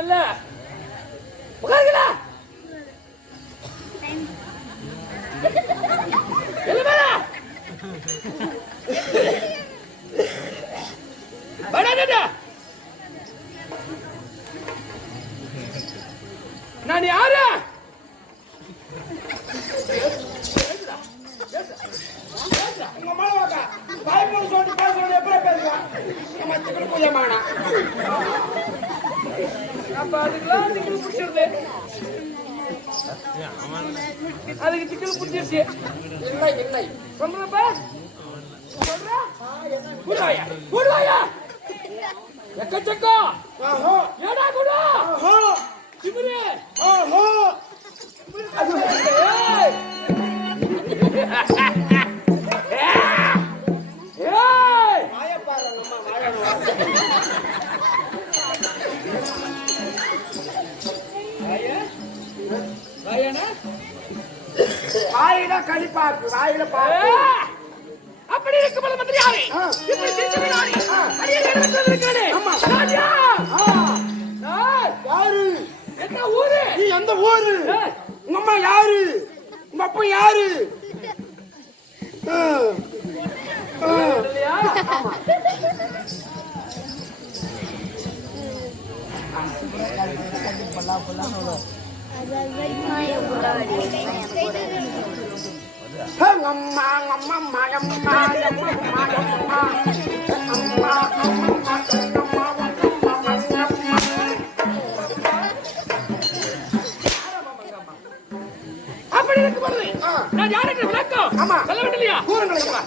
இல்ல உட்காருங்களா நான் யாரு? உங்க மாணவக்கா பயப்பட சொல்லிட்டு பேசுறது எப்படி பேசுவான்? நம்ம திக்கு பூஜைமானா அப்ப அதுக்கெல்லாம் திக்கில் பிடிச்சிருது. அதுக்கு திக்கில் பிடிச்சிருச்சு. இல்லை இல்லை சொல்றப்ப சொல்ற கூடுவாயா கூடுவாயா எக்கச்சக்கோ ஏடா கூடு திமிரு வாயில கழிப்பாக்கு வாயில பாக்கு அப்படி இருக்கு பல மந்திரி யாரு இப்படி திருச்சி நாடி அடியே நடந்து இருக்கானே ஆமா ராஜா யாரு என்ன ஊரு நீ எந்த ஊரு உங்க அம்மா யாரு உங்க அப்பா யாரு இல்லையா ஆமா அம்மா அம்மா அம்மா அம்மா அம்மா அப்படி இருக்கு பாரு நான் யாருக்கு விளக்கம் ஆமா சொல்ல வேண்டியலையா கூறுங்களா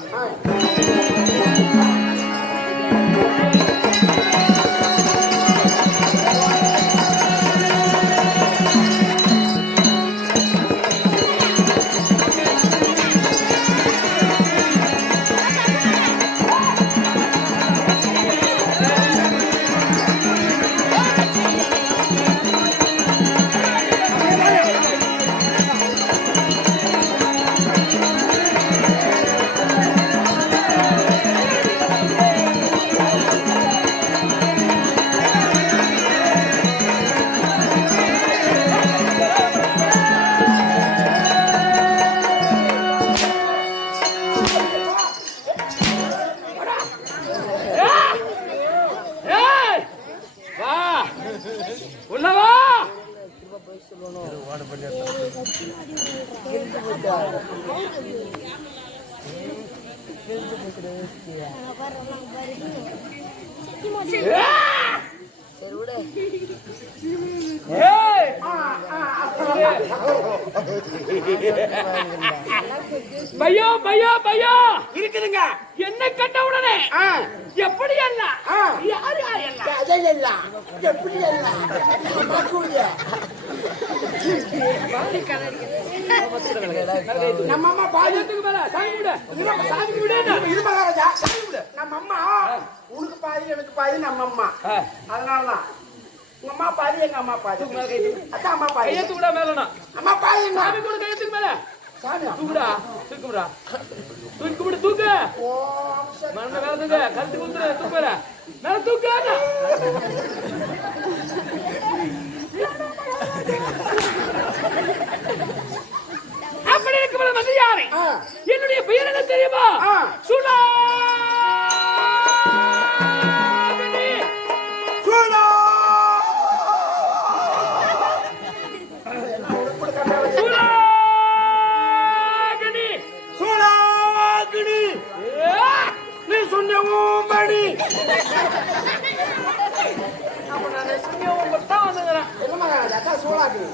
பையோ பையோ பையோ இருக்குதுங்க என்ன கண்ட உடனே எப்படி எல்லாம் யார் யார் எல்லாம் அதெல்லாம் எப்படி எல்லாம் நம்ம அம்மா பாதியத்துக்கு மேல சாமி விட சாமி விட இது மகாராஜா நம்ம அம்மா உனக்கு பாதி எனக்கு பாதி நம்ம அம்மா அதனாலதான் உங்க அம்மா பாதி எங்க அம்மா பாதி அதான் அம்மா பாதி கையத்து விட மேலனா அம்மா பாதி சாமி கூட கையத்துக்கு மேல சாமி தூக்குடா தூக்குடா தூக்கு விடு தூக்கு மண்ண மேல தூக்கு கழுத்து குத்துற தூக்குற மேல தூக்கு அப்படி இருக்கு வந்து யாரு என்னுடைய பெயர் என்ன தெரியுமா சுலா நீ சொன்னவும் படி அப்ப நான் சொன்னவும் மட்டும் வந்துங்கறேன் என்ன மகாராஜா அதான் சோளாகினி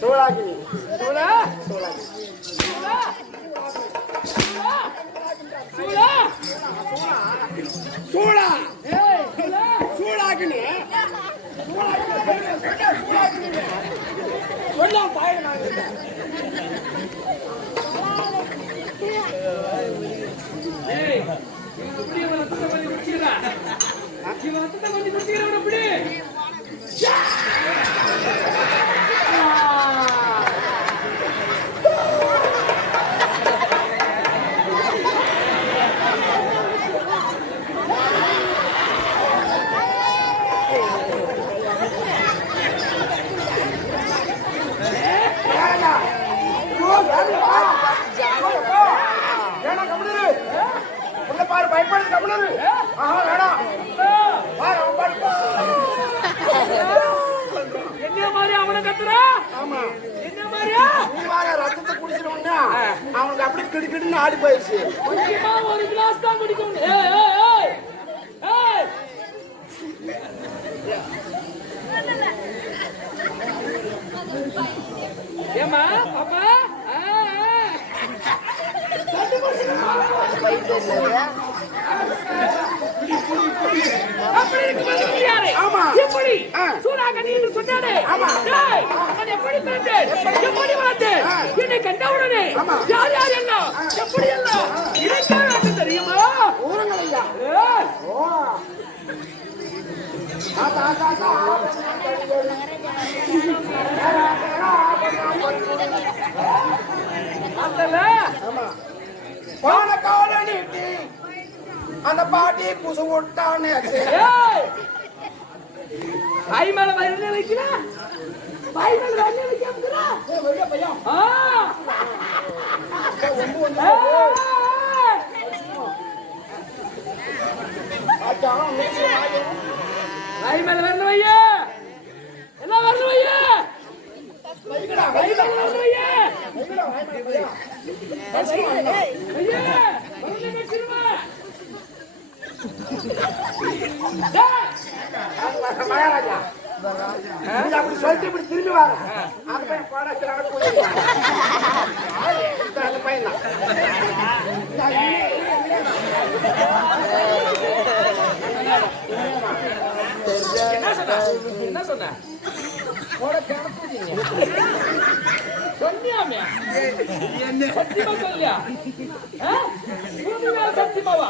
சோளாகினி சோளா சோளா சோளா சோளா சோளாகினி சொல்ல பாய ஏய் இப்படி அவன சுத்த பண்ணி குடிச்சிரா இவன சுத்த பண்ணி குடிச்சிரா அப்படி ஆமா என்ன மாதிரியா நீ வாங்க ரத்தத்தை குடிச்சிருவோம்னா அவனுக்கு அப்படியே கிடுக்கிடுன்னு ஆடி போயிடுச்சு. கொஞ்சமா ஒரு கிளாஸ் தான் குடிக்க முடியும். ஏய் ஏய் ஏய் ஏய் ஏமா பாப்பா அப்படி இருக்கு யாரு ஆமா எப்படி சூடாகனி என்று சொன்னானே டேய் நான் எப்படி பிறந்தேன் எப்படி வளர்ந்தேன் என்னை கண்டவுடனே யார் யார் எல்லாம் எப்படி எல்லாம் இருக்காங்க தெரியுமா ஊரங்கள் ஐயா. ஓ ஆத்தா ஆத்தா ஆத்தா அந்தல ஆமா பான கால நீட்டி அந்த பாட்டி குசு விட்டானே. ஏய் ஐ மேல வயிறு வைக்கிறா பை மேல வயிறு வைக்கிறா ஏய் வெளிய பையா ஆ ஒண்ணு ஒண்ணு ஆச்சா ஐ மேல வயிறு வையா எல்லாம் வயிறு வையா வைக்கடா ஐ மேல வயிறு வையா வைக்கடா வைக்கடா ஐயா வயிறு வைக்கிறமா டேய் மகாராஜா நீ அப்படி சொல்லிட்டு இப்படி திரும்பி வர அந்த பையன் பாடாச்சுனால போய் அந்த பையன் என்ன சொன்ன சொன்னியாமே சத்தியமா சொல்லியா சத்தியமாவா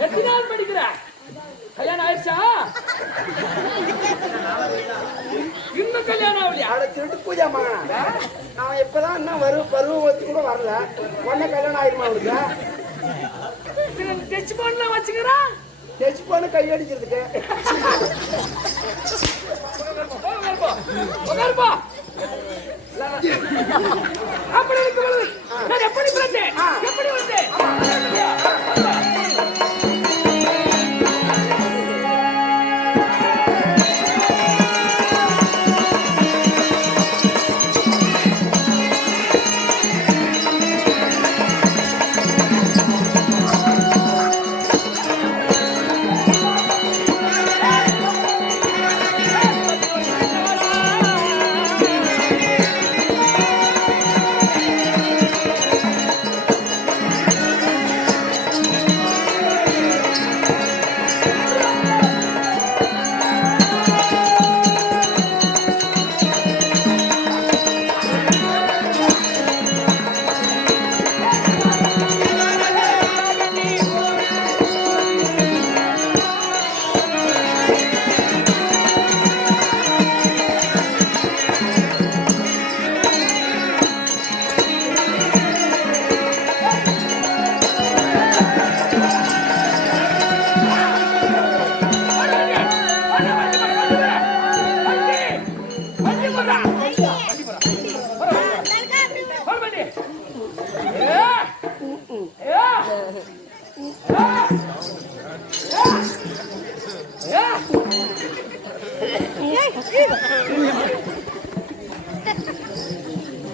எத்தனை நாள் படிக்கிற கல்யாணம் ஆயிடுச்சா இன்னும் கல்யாணம் ஆகலையா அவளை திருட்டு பூஜா மகனா அவன் இப்பதான் இன்னும் பருவத்து கூட வரல உடனே கல்யாணம் ஆயிருமா அவனுக்கு டச் போன்லாம் வச்சுக்கிறான் டச் பண்ணு கையடிக்கிறதுக்கு அப்படி இருக்கும்போது நான் எப்படி பிறந்தேன் எப்படி வந்தேன்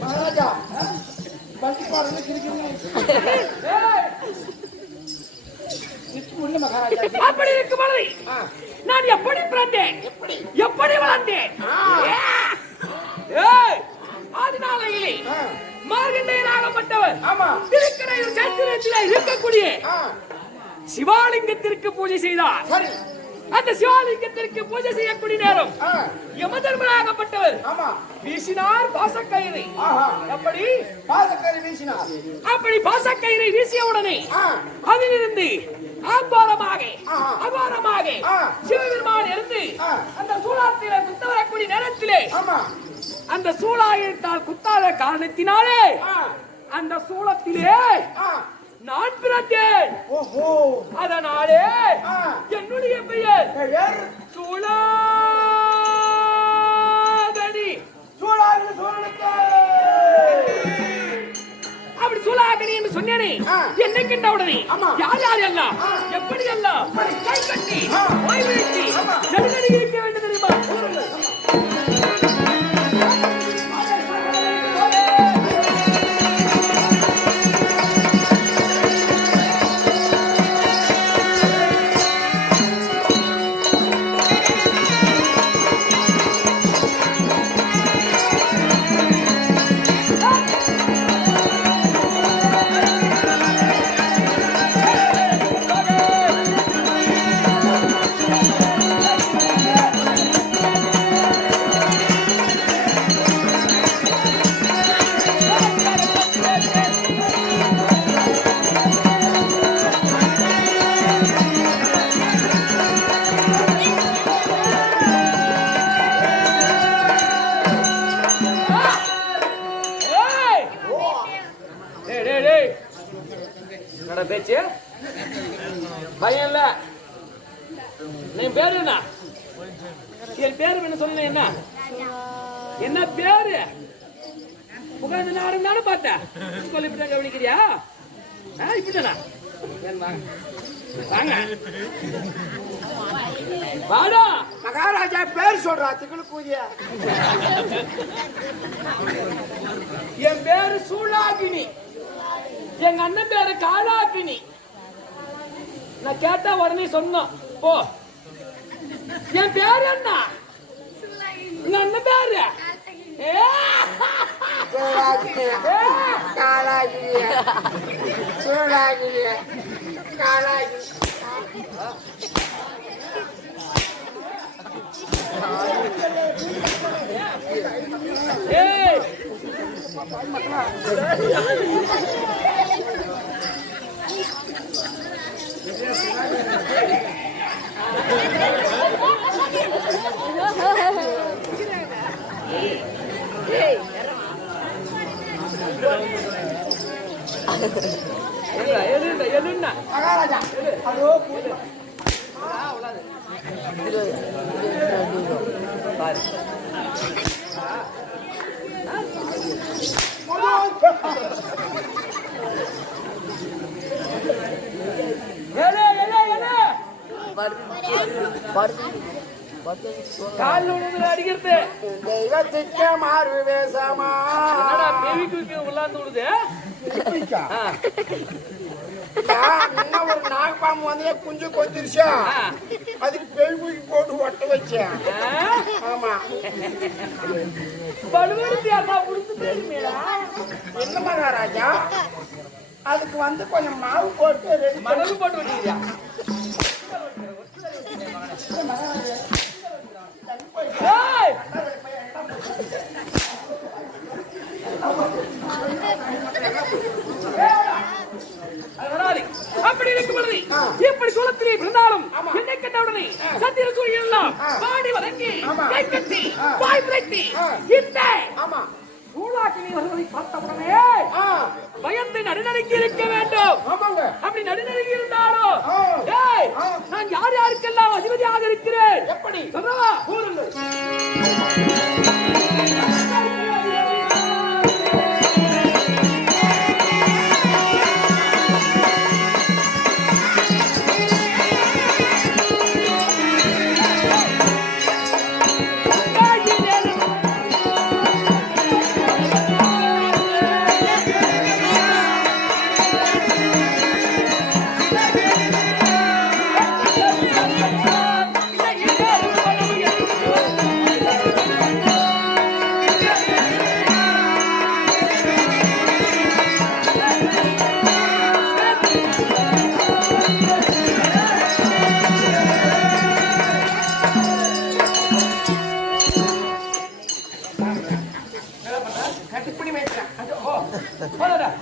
மகாராஜா பல்டி பாருங்க கிரிக்கிறீங்க மகாராஜா அப்படி இருக்கும்போது நான் எப்படி பிறந்தேன் எப்படி வளர்ந்தேன் ஆதிநாளையிலே மார்கண்டேயனாகப்பட்டவர் திருக்கரையூர் சேத்திரத்திலே இருக்கக்கூடிய சிவாலிங்கத்திற்கு பூஜை செய்தார். சரி அந்த சிவாலிங்கத்திற்கு பூஜை செய்யக்கூடிய நேரம் யமதர்மனாகப்பட்டவர் வீசினார் பாசக்கயிறை. எப்படி பாசக்கயிறை வீசினார்? அப்படி பாசக்கயிறை வீசிய உடனே அதிலிருந்து அகோரமாக சிவபெருமான் இருந்து அந்த சூலாத்திலே குத்த வரக்கூடிய நேரத்திலே அந்த சூலாயத்தால் குத்தாத காரணத்தினாலே அந்த சூலத்திலே நான் பிறந்தேன். அதனாலே என்னுடைய பெயர் சூலாகணி. அப்படி சூலாகணி என்று சொன்னேனே, என்னை கண்ட உடனே யார் யார் எல்லாம் எப்படி எல்லாம் கை கட்டி ஓய்வு நடுநடுங்கி இருக்க வேண்டும் தெரியுமா? என் பேரு என்ன? என் பேரு என்ன சொன்ன? என்ன என்ன பேரு? உட்கார்ந்து நானும் நானும் பார்த்தேன். இப்படிதான் கவனிக்கிறியா? இப்படிதானா? வாங்க வாடா. மகாராஜா பேர் சொல்றா திக்குளு கூதியா. என் பேரு சூளாகினி. எங்க அண்ணன் பேரு காலாகினி. நான் கேட்டா உடனே சொன்னோம். போ. என் பேரு என்ன? எங்க அண்ணன் பேரு மகாராஜா அதோ அடிக்கிறது தெய்வத்துக்கு மாறு வேசமா உள்ளாந்து விடுது. ஒரு நாகப்பாம்பு வந்து குஞ்சு கொத்திருச்சா, அதுக்கு பெய் குக்கி போட்டு ஒட்ட வச்சேன். ஆமா என்ன மகாராஜா, அதுக்கு வந்து கொஞ்சம் மாவு போட்டு மணல் போட்டு வச்சிருக்கியா? அப்படி இருக்கும் பொழுது எப்படி குளத்திலே பிறந்தாலும் என்னை கண்டவுடனே சத்திர சூரியன் எல்லாம் பாடி வதங்கி கை கட்டி வாய் பிழைத்தி இந்த சூளாக்கினி வருவதை பார்த்தவுடனே பயந்து நடுநடுங்கி இருக்க வேண்டும். அப்படி நடுநடுங்கி இருந்தாலும் நான் யார் யாருக்கெல்லாம் அதிபதியாக இருக்கிறேன். எப்படி சொல்லவா?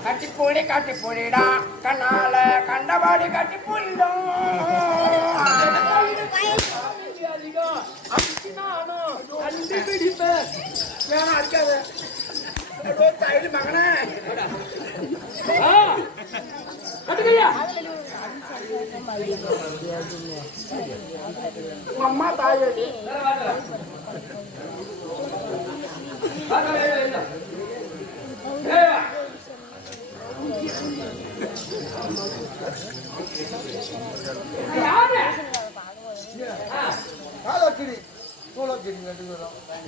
கட்டிப்பூடி கட்டிப்பூடிடா கண்ணால கண்டபாடி கட்டிப்பூடிடும். வேணா அடிக்காத தைலி மகனே. அம்மா தாயடி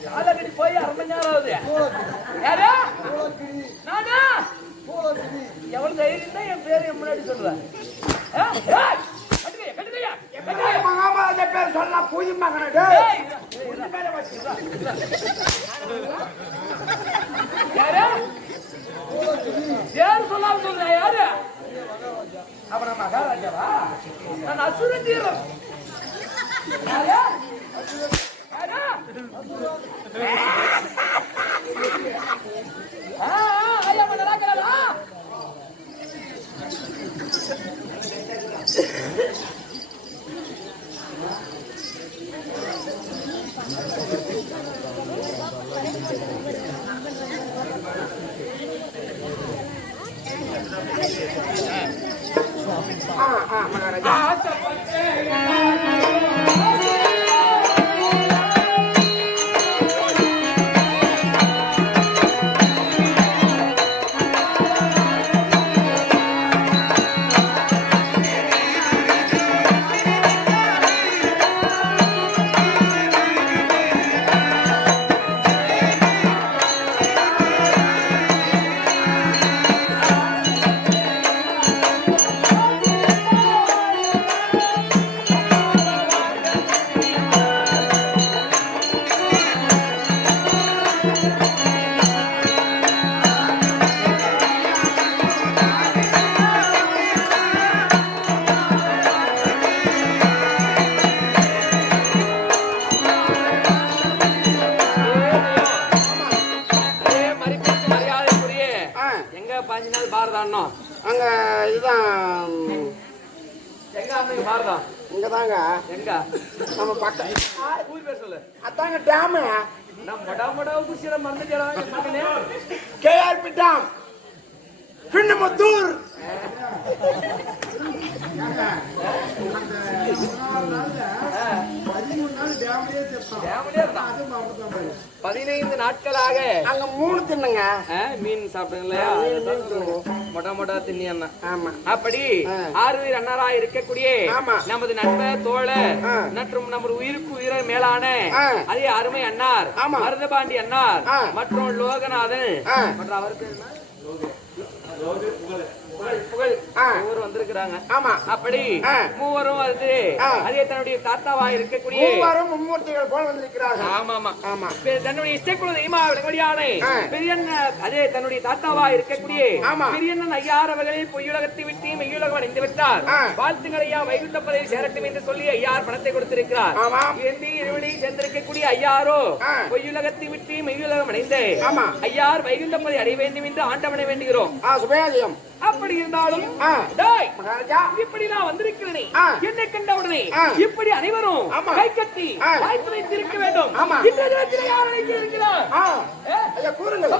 காலக்கடி போய் அரை மணி நேரம் ஆகுது. யாரா நானா? எவ்வளவு தைரியம் தான் என் பேரு என் முன்னாடி சொல்லுவேன். மகாபாரத பேர் சொன்னா பூஜை மகனே. யாரு யாரு சொல்லாம சொல்ற? யாரு அவன? மகாராஜாவா? நான் அசுர தீரம். யாரு ஐயா மன்னராக்கலா? மகாராஜா அங்க இதுதான் எங்க அன்னைக்கு பாருதான் இங்கதாங்க எங்க நம்ம பக்கம் ஊர் பேர் சொல்லு அதாங்க டேமு நான் மொடா குசியில மறந்துட்டேன் மகனே கேஆர்பி டேம் பின்னமுத்தூர் டேம்லயே இருந்தான். 15 நாட்களாக அங்க 3 தின்னுங்க மீன் சாப்பிடுங்களா மொட்டா தின்னி அண்ணா ஆமா அப்படி ஆறுயிர் அண்ணாரா இருக்கக்கூடிய ஆமா. நமது நண்பர் தோழர் மற்றும் நமது உயிருக்கு உயிரை மேலான அதே அருமை அண்ணார் ஆமா. மருதபாண்டி அண்ணார் மற்றும் லோகநாதன் மற்றும் அவருக்கு என்ன? புகழ் மூவர் வந்திருக்கிறாங்க ஆமா. அப்படி மூவரும் வந்து அதே தன்னுடைய தாத்தாவா இருக்கக்கூடிய மூவரும் மும்மூர்த்திகள் போல வந்திருக்கிறார்கள். ஆமா ஆமா ஆமா. தன்னுடைய இஷ்டக்குழு தெய்வமா விளங்குடியான பெரியண்ணன் அதே தன்னுடைய தாத்தாவா இருக்கக்கூடிய ஆமா. பெரியண்ணன் ஐயார் அவர்களில் பொய்யுலகத்தை விட்டு மெய்யுலகம் அடைந்து விட்டார். வாழ்த்துங்கள் ஐயா, வைகுண்ட பதவி சேரட்டும் என்று சொல்லி ஐயார் பணத்தை கொடுத்திருக்கிறார். இரண்டு இருவடி சேர்ந்திருக்கக்கூடிய ஐயாரோ பொய்யுலகத்தை விட்டு மெய்யுலகம் அடைந்து ஐயார் வைகுண்ட பதவி அடைய வேண்டும் என்று ஆண்டவனை வேண்டுகிறோம். சுபேதியம். அப்படி இருந்தாலும் இப்படி நான் வந்திருக்கிறேனே, என்னை கண்டவுடனே இப்படி அனைவரும் கை கட்டி வாய்ப்பு வைத்திருக்க வேண்டும். இந்த நேரத்தில் யார் அழைத்திருக்கிறார் கூறுங்கள்.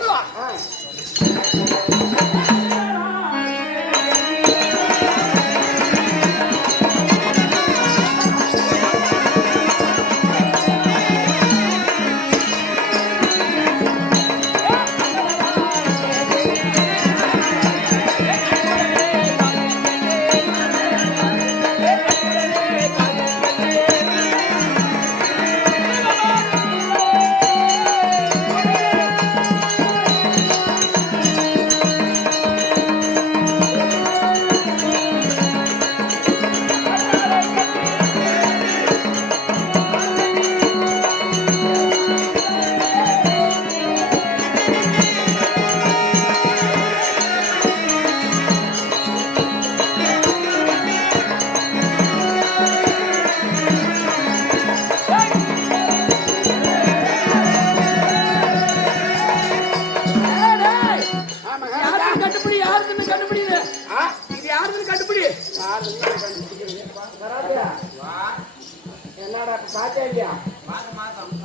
என்னடா பாத்தே இல்லையா?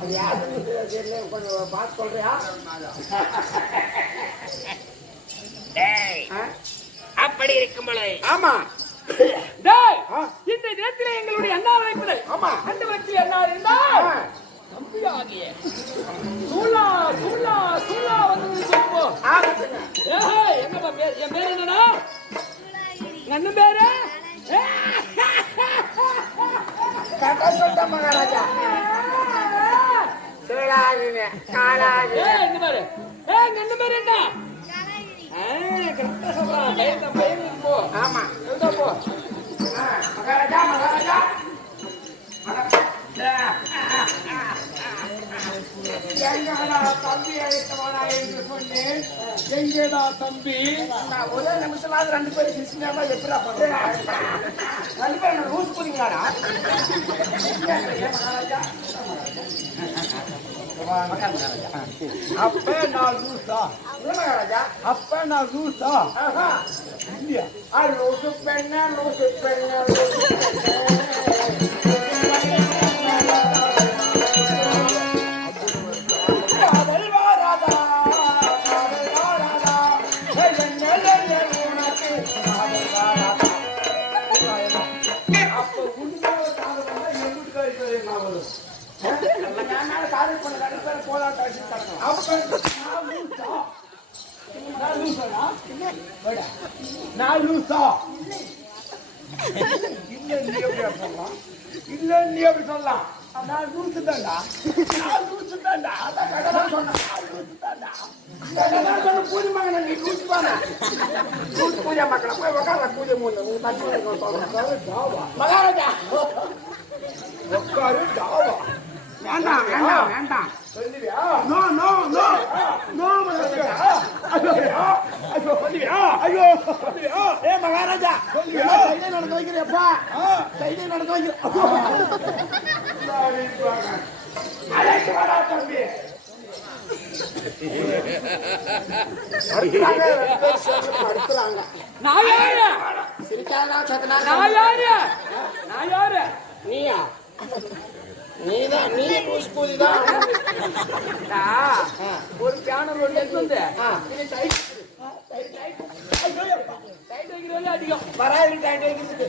அது யாருன்னு கொஞ்சம் பார்த்து சொல்றியா? அப்படி இருக்கும் பொழுது ஆமா. இந்த நேரத்தில் எங்களுடைய அண்ணா அழைப்பது அந்த வச்சு அண்ணா இருந்தால் தம்பியாகிய சூலா சூலா சூலா வந்து சொல்லுவோம். எங்க பேர்? என் பேர் என்னடா? அண்ணன் பேரு மகாராஜா சூலாகினே காலாகி எங்க பேரு? அண்ணன் பேரு என்ன? கரெக்டா சொல்றான். பையன் போ. ஆமா போ. மகாராஜா மகாராஜா எங்கடா தம்பி அழைத்தவனா என்று சொன்னேன். எங்கடா தம்பி? நான் ஒரே நிமிஷம் 2 பேரும் சிசிங்கமா எப்படா பண்றேன்? 2 பேரும் ரூஸ் போறீங்களாடா? அப்ப நான் லூசா? மகாராஜா அப்ப நான் லூசா? இல்லையா? லூசு பெண்ண லூசு பெண்ண இல்ல நீ எப்படி சொல்லலாம்? நான் லூசு தான்டா. நான் லூசு தான்டா. அதான் கடனா சொன்னேன். நான் லூசு தான்டா. கடனா சொன்ன பூஜை மகனை நீ லூசு பானா. லூசு பூஜை மக்களை போய் உட்கார பூஜை மூணு உங்க தட்டு மகாராஜா உட்காரு ஜாவா. வேண்டாம் வேண்டாம் வேண்டாம் சொல்லுவியா? No no no no Maharaja. ஐயோ சொல்லுவியா? ஏ மகாராஜா சொல்லுவியா? கையிலே நடந்து வைக்கிறேப்பா. கையிலே நடந்து வைக்கிறேன். அழைத்து வாடா தம்பி. அடுத்துறாங்க நான் யாரு? சிரிக்காதடா சத்தனா. நான் யாரு? நான் யாரு? நீயா? நீதான், நீ லூஸ் கூதிதான். ஒரு பேனர் ஒன்று எடுத்து வந்து இது டைட் டைட் வைக்கிறது அதிகம். வராது டைட் வைக்கிறது.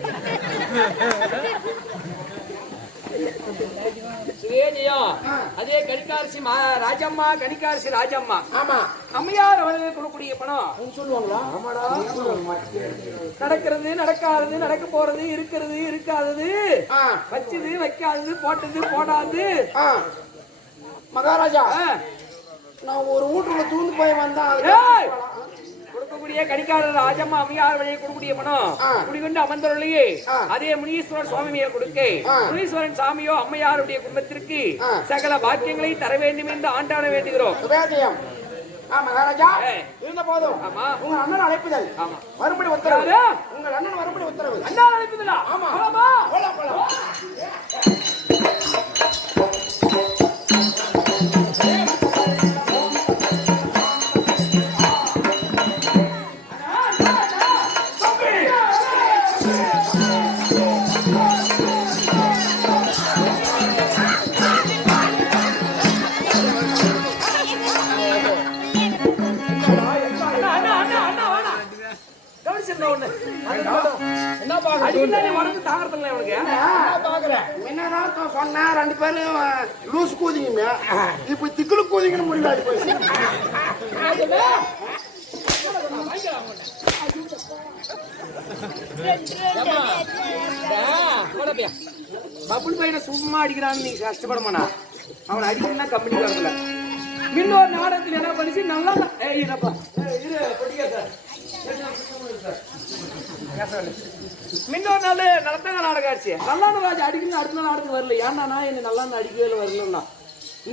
சுவேதியம் அதே கணிகாரிசி ராஜம்மா, கணிகாரிசி ராஜம்மா. ஆமா, அம்மையார் அவர்களுக்கு கொடுக்கக்கூடிய பணம் சொல்லுவாங்களா? ஆமாடா. நடக்கிறது, நடக்காதது, நடக்க போறது, இருக்கிறது, இருக்காதது, வச்சது, வைக்காதது, போட்டது, போடாது. மகாராஜா, நான் ஒரு வீட்டுல தூந்து போய் வந்தேன். கொடுக்கக்கூடிய கணிக்காரர் ராஜம்மா அம்மையார் வழியை கொடுக்கக்கூடிய பணம் குடிகொண்டு அமர்ந்தவர்களையே அதே முனீஸ்வரர் சுவாமி மேல் கொடுக்க முனீஸ்வரன் சாமியோ அம்மையாருடைய குடும்பத்திற்கு சகல பாக்கியங்களை தர வேண்டும் என்று ஆண்டாட வேண்டுகிறோம். மகாராஜா, இருந்த போதும் உங்க அண்ணன் அழைப்புதல் மறுபடி உத்தரவு. உங்கள் அண்ணன் மறுபடி உத்தரவு. அண்ணன் அழைப்புதலா? ஆமா. போலாம் போலாம். என்னதான் சொன்னா 2 பேரும் லூஸ் கூதிங்க, இப்ப திக்குலு கூதிங்கன்னு முடிவாடி போய். பப்புள் பையனை சும்மா அடிக்கிறான்னு நீங்க கஷ்டப்படமானா அவனை அடிக்கணும்னா கம்பெனி வரல. இன்னொரு நாடகத்தில் என்ன பண்ணிச்சு நல்லா என்னப்பா முன்னொரு நாள் நடத்தாங்க நாடகம் ஆச்சு. நல்லான ராஜா அடிக்கணும் அடுத்த நாள் நாடகம் வரல. ஏன்னா என்ன நல்லா அடிக்கல வரலன்னா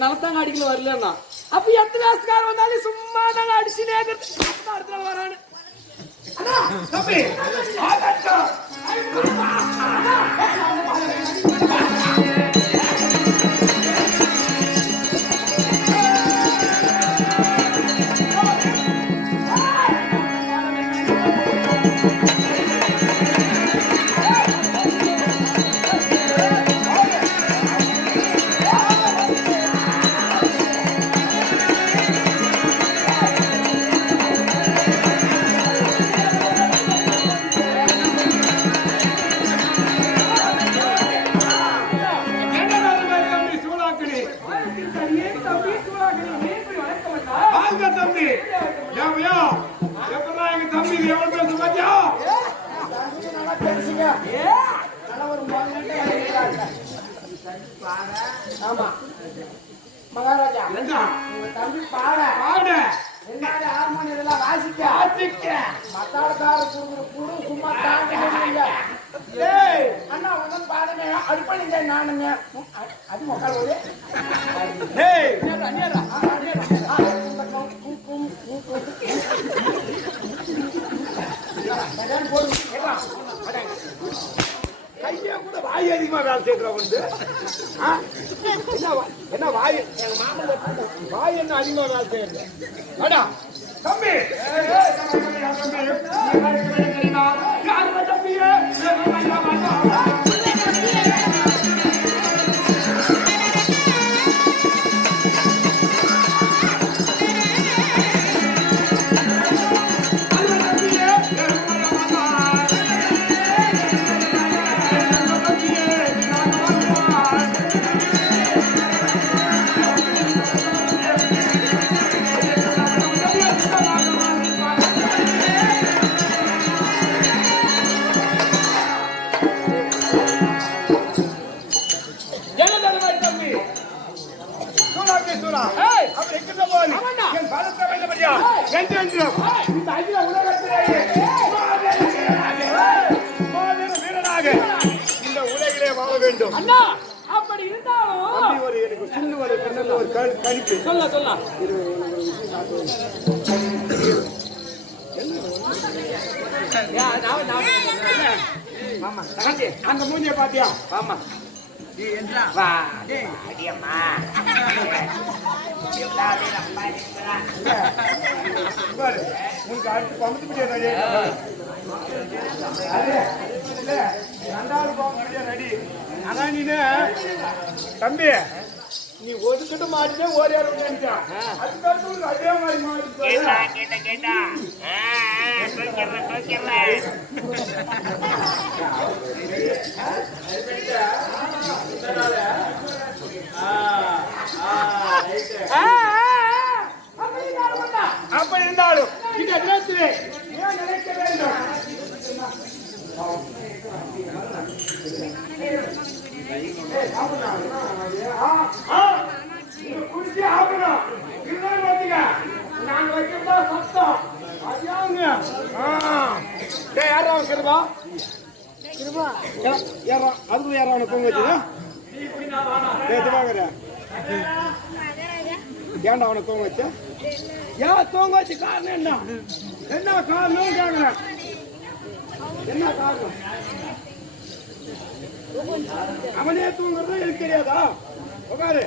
நடத்தாங்க அடிக்கல வரலன்னா அப்ப எத்தனை ஆஸ்காரம் வந்தாலும் சும்மா நாங்க அடிச்சுனே அடுத்த நாள் வரானு. ஆமா மகாராஜா, தம்பி பாட என்னால ஹார்மோனியம் இதெல்லாம் வாசிக்க மத்தாளக்கார குடு சும்மா தாங்க. அண்ணா உடன் பாடமே அடிப்படைங்க நானுங்க அது மக்கள் போது கையா கூட வாய் அதிகமா வேலை செய்யறோம் வந்து என்ன வாய் எங்க மாமல்ல வாய் என்ன அதிகமா வேலை செய்யறது. அடா தம்பி அண்ணா அப்படி இருந்தாலும் ஒரு எனக்கு சின்ன ஒரு கண்ணல ஒரு கணிப்பு சொல்ல ஆமா அந்த மூஞ்சிய பாத்தியா? ஆமா வா அடியம்மா உனக்கு அடுத்து பம்பத்து முடியாது ரெண்டாவது பம்பத்து ரெடி ஆனா நீனு தம்பி நீ ஒதுக்கிட்டு மாட்டினே ஓடி நினைச்சான் அதுக்கடுத்து அதே மாதிரி மாட்டி அப்படி இருந்தாலும் இந்த தினத்திலே ஏன் நினைக்க வேண்டும் குடிச்சு ஆகணும் நாங்க வைக்கிறதா சத்தம் யாரும் கிருபா கிருபா யாரும் அதுக்குள்ள யாரும் அவனை தூங்க வச்சுதா ஏன்டா அவனை தூங்க வச்ச ஏன் தூங்க வச்சு காரணம் என்ன காரணம் கேட்கிறேன் என்ன காரணம் அவனே தூங்குறது எனக்கு தெரியாதா உட்காரு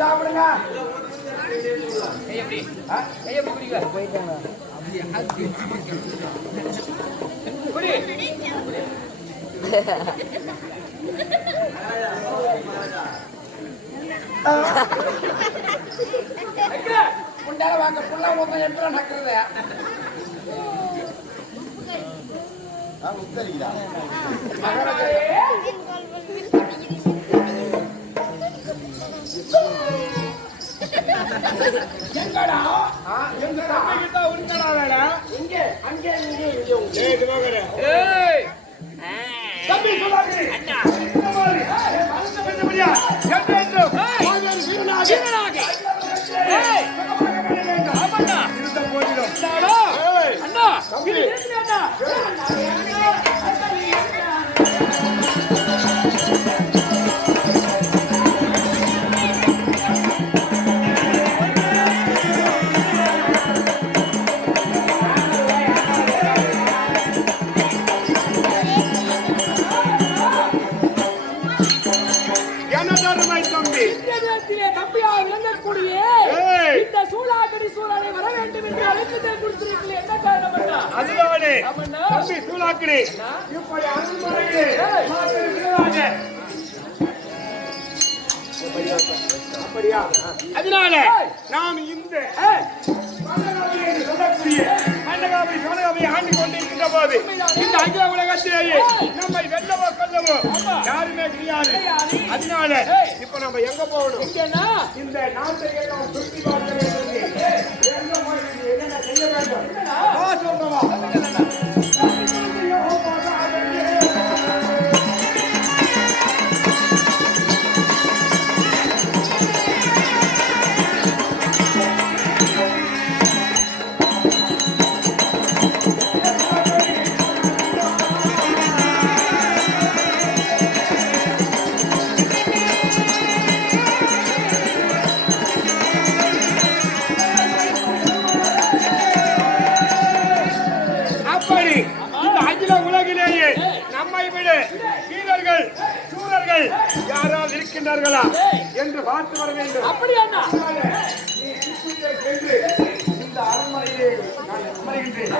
சாப்பிடுங்க முண்டால வாங்க புள்ள மொத்தம் எப்படி நடக்குது எங்கடா எங்க தம்பிக்கிட்ட உருக்கடா வேடா இங்க அங்கே இங்கே ஏய் திவாகரே ஏய் தம்பி சொல்லாதே அண்ணா இந்த மாதிரி மறந்து விட்டபடியா என்றென்றும் மாவீரன் வீரனாக ஏய் ஆமாடா இருந்த போதிலும் அண்ணா இது என்னடா அதனால நாம் இந்த ஆண்டு கொண்டிருக்கின்ற போது இந்த அகில உலகத்திலேயே நம்மை வெல்லவோ கொல்லவோ யாருமே கிடையாது. அதனால இப்ப நம்ம எங்க போகணும்? இந்த நாட்டை எல்லாம் சுற்றி பார்க்க வேண்டும். என்ன செய்ய வேண்டும் சொல்றவா வீரர்கள் சூரர்கள் யாராவது இருக்கின்றார்களா என்று பார்த்து வர வேண்டும். அப்படியா? இந்த அரண்மனையிலே நான் அமர்கின்றேன்.